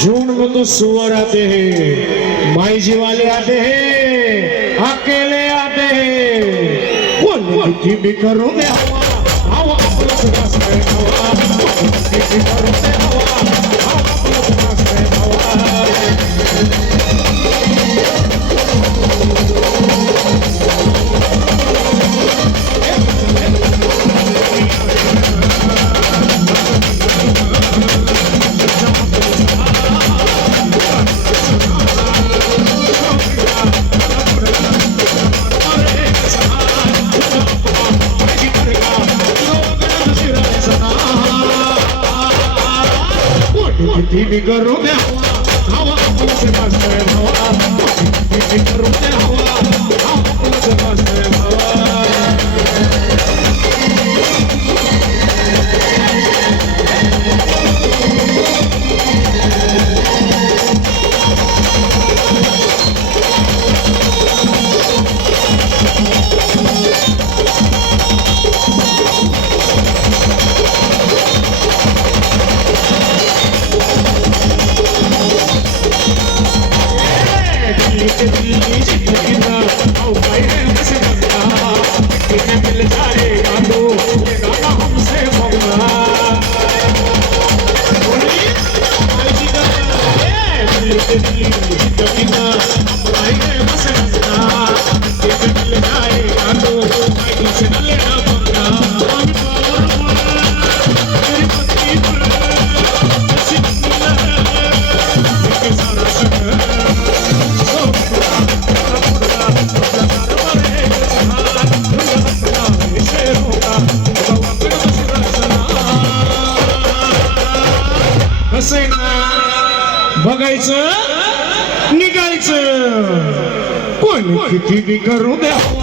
झुंड में तो सुअर आते हैं, माई जी वाले आते हैं, अकेले आते हैं। कौन किसी भी करो में हवा हवा अपना सुनास में हवा, किसी करो में हवा हवा अपना सुनास में हवा। किसी करो में हवा हवा अपना सुनास में हवा, किसी करो में हवा हवा अपना सुनास में हवा। बघायचं निघायचं, कोण किती बी करू द्या।